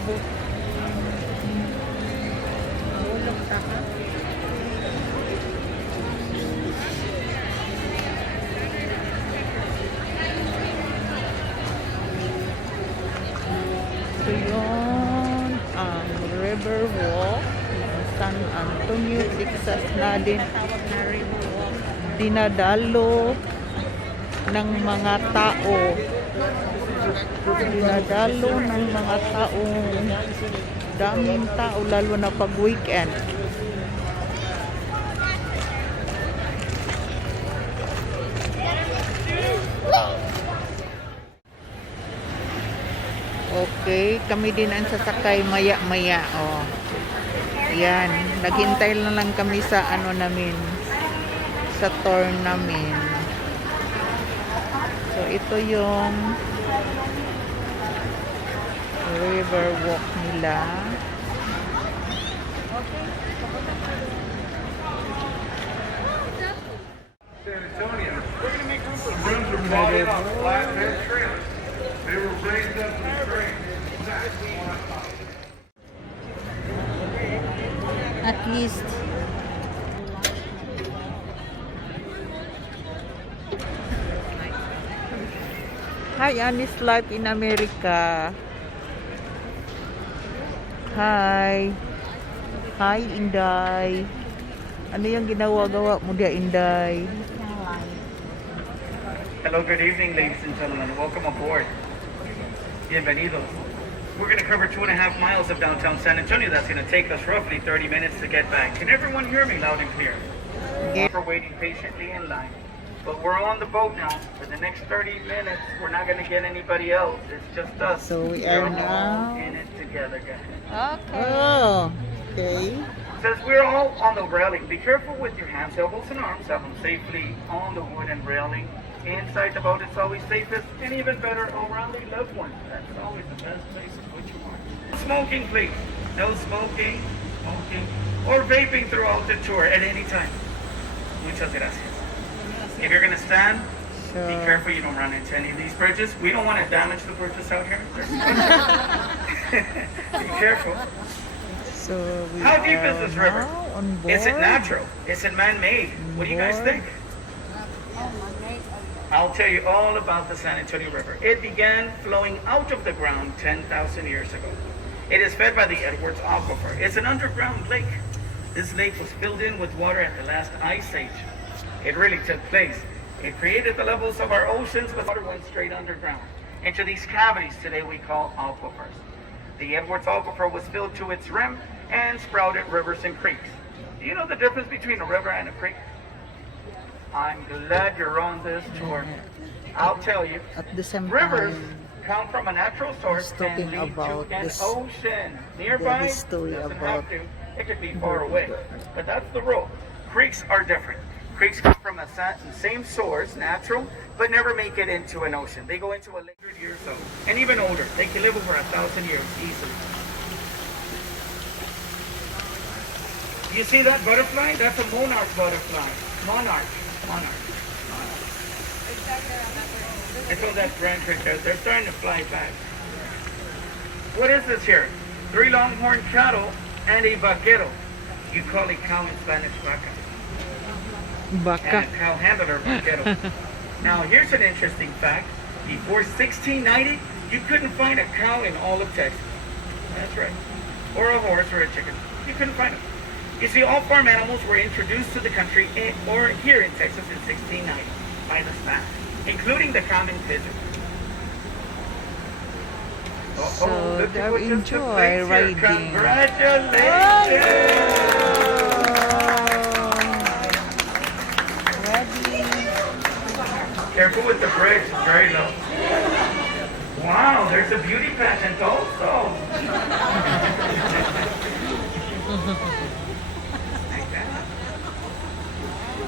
abot. Ulog ta ka. So yun, ang River Walk ng San Antonio, Texas na din dinadalo ng mga tao. Dinadalo ng mga taong daming tao lalo na pag weekend. Okay, kami din ang sasakay maya-maya. Oh. Yan, naghintay na lang kami sa ano namin, sa tour namin. So ito yung river walk nila. San Antonio. We're going to make room for rooms are bought in on flatbed trailers. They were raised up in the train. At least Hi, Honest Life in America. Hi. Hi, Inday. Ano yung ginawa-gawa mo dia, Inday? Hello, good evening, ladies and gentlemen. Welcome aboard. Bienvenidos. We're going to cover 2.5 miles of downtown San Antonio. That's going to take us roughly 30 minutes to get back. Can everyone hear me loud and clear? Okay. We're waiting patiently in line. But we're on the boat now. For the next 30 minutes, we're not going to get anybody else. It's just us. So we are We're now all in it together, guys. Oh, okay. Since we're all on the railing, be careful with your hands, elbows, and arms. Have them safely on the wooden railing. Inside the boat, it's always safest, and even better, around the loved ones. That's always the best place to put your mark. Smoking, please. No smoking, or vaping throughout the tour at any time. Muchas gracias. If you're going to stand, be careful you don't run into any of these bridges. We don't want to damage the bridges out here. Be careful. So we How deep is are this river? now on board. Is it natural? Is it man-made? What do you guys think? I'll tell you all about the San Antonio River. It began flowing out of the ground 10,000 years ago. It is fed by the Edwards Aquifer. It's an underground lake. This lake was filled in with water at the last ice age. It really took place. It created the levels of our oceans, but water went straight underground into these cavities today we call aquifers. The Edwards Aquifer was filled to its rim and sprouted rivers and creeks. Do you know the difference between a river and a creek? I'm glad you're on this tour. I'll tell you. At the same Rivers time, come from a natural source he's and talking lead about to an this- ocean. Nearby, history doesn't about- have to. It could be far away. But that's the rule. Creeks are different. Creeks come from a same source, natural, but never make it into an ocean. They go into a lake 100 years old, and even older. They can live over 1,000 years easily. You see that butterfly? That's a monarch butterfly. Monarch. It's on that branch right there. They're starting to fly back. What is this here? 3 longhorn cattle and a vaquero. You call a cow in Spanish vaca. baka. And a cow handler vaquero. Now here's an interesting fact. Before 1690, you couldn't find a cow in all of Texas. That's right. Or a horse or a chicken. You couldn't find them. You see, all farm animals were introduced to the country or here in Texas in 1690 by the Spanish, including the common pigeon. So look at they what just took enjoy place here. riding. Congratulations! Ready? Careful with the brakes, it's very low. Wow, there's a beauty pageant also.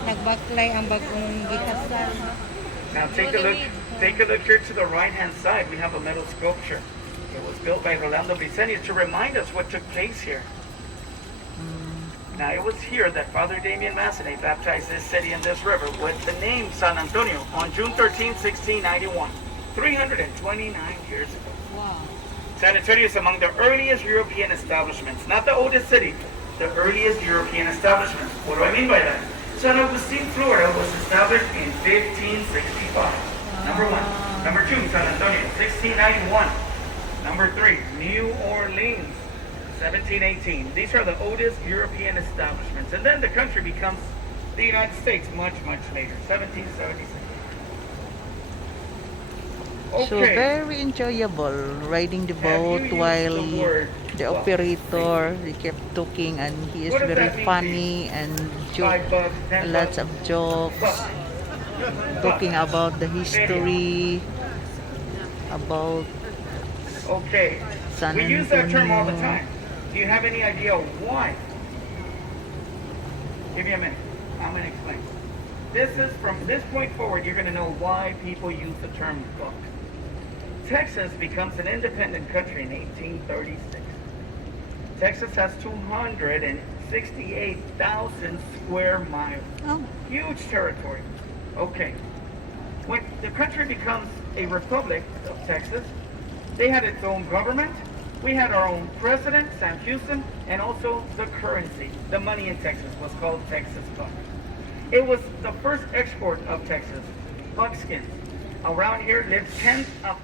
Nagbaklay ang bagong gikasan. Now take a look here to the right-hand side. We have a metal sculpture. It was built by Rolando Vicenius to remind us what took place here. Now it was here that Father Damien Massenet baptized this city and this river with the name San Antonio on June 13, 1691, 329 years ago. Wow. San Antonio is among the earliest European establishments, not the oldest city, the earliest European establishments. What do I mean by that? San Agustin, Florida was established in 1565. Number one. Number two, San Antonio, 1691. Number three, New Orleans, 1718. These are the oldest European establishments. And then the country becomes the United States much, much later, 1776. So very enjoyable riding the boat you used while the word the buck? operator he kept talking and he is What does very that mean to funny and joke, 5 bucks, 10 lots bucks. of jokes, Buck. talking about the history, about Okay. San We use that term all the Antonio. time. Do you have any idea why? Give me a minute. I'm going to explain. This is from this point forward, you're going to know why people use the term buck. Texas becomes an independent country in 1836. Texas has 268,000 square miles. Oh, Huge territory. Okay. When the country becomes a republic of Texas, they had its own government. We had our own president, Sam Houston, and also the currency. The money in Texas was called Texas buck. It was the first export of Texas, buckskins. Around here lived tens of